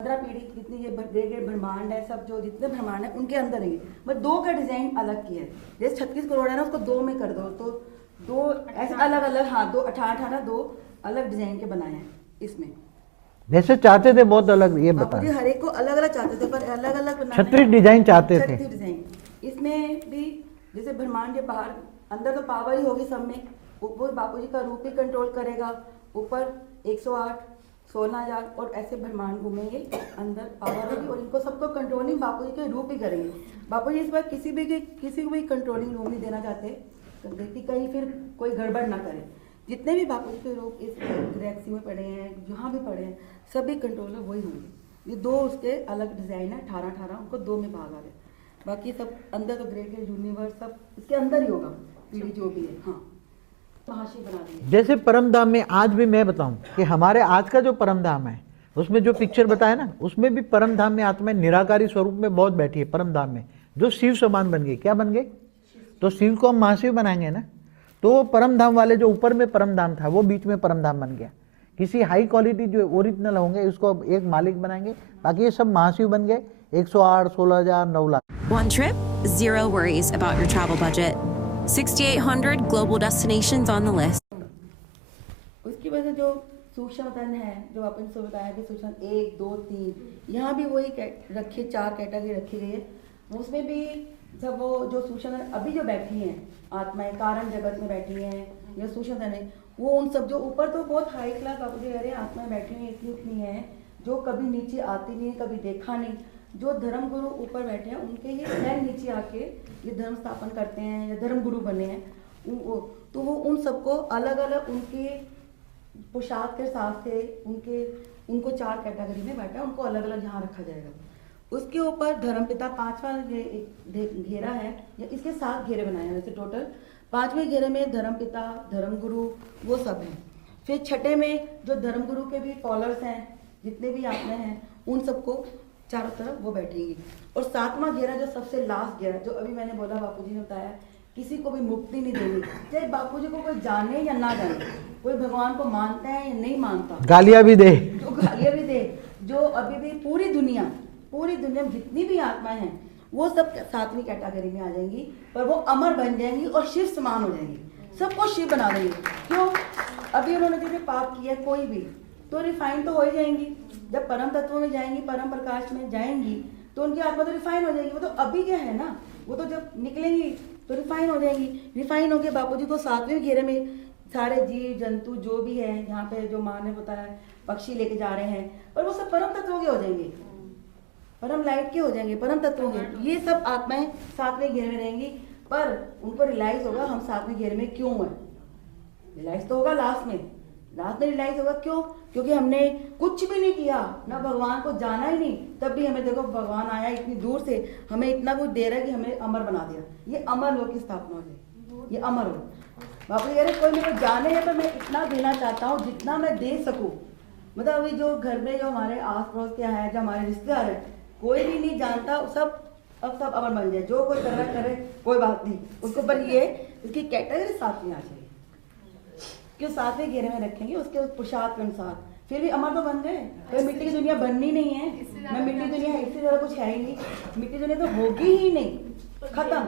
15 पीढ़ी जितनी ये ब्रह्मांड है, सब जो जितने ब्रह्मांड है उनके अंदर है। बस दो का डिजाइन अलग किया है। जैसे 36 करोड़ है ना, उसको दो में कर दो तो दो ऐसे अलग अलग, हाँ, दो 18 दो अलग डिजाइन के बनाए हैं इसमें। जैसे चाहते थे बहुत अलग, ये बता हर एक को अलग अलग चाहते थे, पर अलग अलग 36 डिजाइन चाहते थे। 36 डिजाइन इसमें भी। जैसे ब्रह्मांड के बाहर अंदर तो पावर ही होगी सब में, ऊपर बापू जी का रूप ही कंट्रोल करेगा। ऊपर 108 16,000 और ऐसे ब्रह्मांड घूमेंगे, अंदर पावर होगी और इनको सबको कंट्रोलिंग बापू जी के रूप ही करेंगे। बापू जी इस बार किसी को भी कंट्रोलिंग रूप नहीं देना चाहते कि कहीं फिर कोई गड़बड़ ना करे। जितने भी बापू जी के रूप इस गैलेक्सी में पड़े हैं, जहाँ भी पड़े हैं, सभी कंट्रोलर वही होंगे। ये दो उसके अलग डिजाइन है, 18 उनको दो में भाग आ गए। बाकी सब अंदर तो ग्रेट यूनिवर्स सब इसके अंदर ही होगा, पीढ़ी जो भी है। हाँ, महाशी बना दी। जैसे परम धाम में आज भी मैं बताऊं कि हमारे आज का जो परम धाम है, उसमें जो पिक्चर बताया ना, उसमें भी परम धाम में आत्मा निराकारी स्वरूप में बहुत बैठी है। परम धाम में जो शिव समान बन गई, क्या बन गई? तो शिव को हम महाशिव बनाएंगे ना, तो वो परम धाम वाले जो ऊपर में परम धाम था वो बीच में परम धाम बन गया। किसी हाई क्वालिटी जो ओरिजिनल होंगे उसको एक मालिक बनाएंगे, बाकी ये सब महाशिव बन गए। 108 16,000 9 lakh. One trip, zero worries about your travel budget. 6,800 global destinations on the list. उसकी वजह जो सूक्ष्म तन है, जो अपन से बताया कि सूक्ष्म 1 2 3, यहाँ भी वही रखी 4 कैटेगरी रखी गई है। उसमें भी जब वो जो सूक्ष्म अभी जो बैठी हैं आत्माएं कारण जगत में बैठी हैं, या सूक्ष्म तन है, वो उन सब जो ऊपर तो बहुत हाई क्लास बापू जी कह रहे हैं आत्माएं बैठी हुई इतनी है जो कभी नीचे आती नहीं, कभी देखा नहीं। जो धर्म गुरु ऊपर बैठे हैं उनके ही स्वयं नीचे आके ये धर्म स्थापन करते हैं या धर्म गुरु बने हैं। तो वो उन सबको अलग अलग उनके पोशाक के हिसाब से उनको 4 कैटेगरी में बैठा है, उनको अलग अलग यहाँ रखा जाएगा। उसके ऊपर धर्मपिता 5वां घेरा है, या इसके 7 घेरे बनाए हैं वैसे टोटल। 5वें घेरे में धर्मपिता धर्मगुरु वो सब हैं। फिर 6ठे में जो धर्मगुरु के भी फॉलोअर्स हैं, जितने भी आत्माएं हैं, उन सबको चारों तरफ वो बैठेंगी। और 7वां घेरा जो सबसे लास्ट घेरा, जो अभी मैंने बोला बापूजी ने बताया, किसी को भी मुक्ति नहीं देनी, चाहे बापूजी को कोई जाने या ना जाने, कोई भगवान को मानता है या नहीं मानता, गालियां भी दे, जो गालियां भी दे, जो अभी भी पूरी दुनिया में जितनी भी आत्माएं हैं वो सब 7वीं कैटेगरी में आ जाएंगी, पर वो अमर बन जाएंगी और शिव समान हो जाएंगी, सबको शिव बना देंगे। क्यों? अभी उन्होंने जैसे पाप किया कोई भी, तो रिफाइन तो हो ही जाएंगी। जब परम तत्व में जाएंगी, परम प्रकाश में जाएंगी, तो उनकी आत्मा तो रिफाइन हो जाएगी। वो तो अभी क्या है ना, वो तो जब निकलेंगी तो रिफाइन हो जाएंगी। रिफाइन होके बापूजी को 7वें घेरे में सारे जीव जंतु जो भी है, यहाँ पे जो माँ ने बताया पक्षी लेके जा रहे हैं, पर वो सब परम तत्वों के हो जाएंगे, परम लाइट के हो जाएंगे, परम तत्वों के। ये सब आत्माएं 7वें घेरे में रहेंगी, पर उनको रियलाइज होगा हम 7वें घेरे में क्यों है। रियलाइज तो होगा लास्ट में रियलाइज होगा क्यों? क्योंकि हमने कुछ भी नहीं किया, ना भगवान को जाना ही नहीं, तब भी हमें देखो भगवान आया इतनी दूर से, हमें इतना कुछ दे रहा है कि हमें अमर बना दिया। ये अमर लोक की स्थापना हो जाए, ये अमर हो। बापू कह रहे कोई मेरे को जाने है, पर मैं इतना देना चाहता हूँ जितना मैं दे सकूँ। मतलब अभी जो घर में जो हमारे आस पड़ोस के हैं, जो हमारे रिश्तेदार है, कोई भी नहीं जानता, सब अमर बन जाए। जो कोई कर रहा करे कोई बात नहीं उसको, पर ये उसकी कैटेगरी 7 में आ जाएगी, क्यों 7वें घेरे में रखेंगे उसके उस पोशाक के अनुसार। फिर भी अमर तो बन गए, कोई मिट्टी की दुनिया बननी नहीं है, मैं मिट्टी दुनिया इससे ज़्यादा कुछ है ही नहीं, मिट्टी दुनिया तो होगी ही नहीं, खत्म।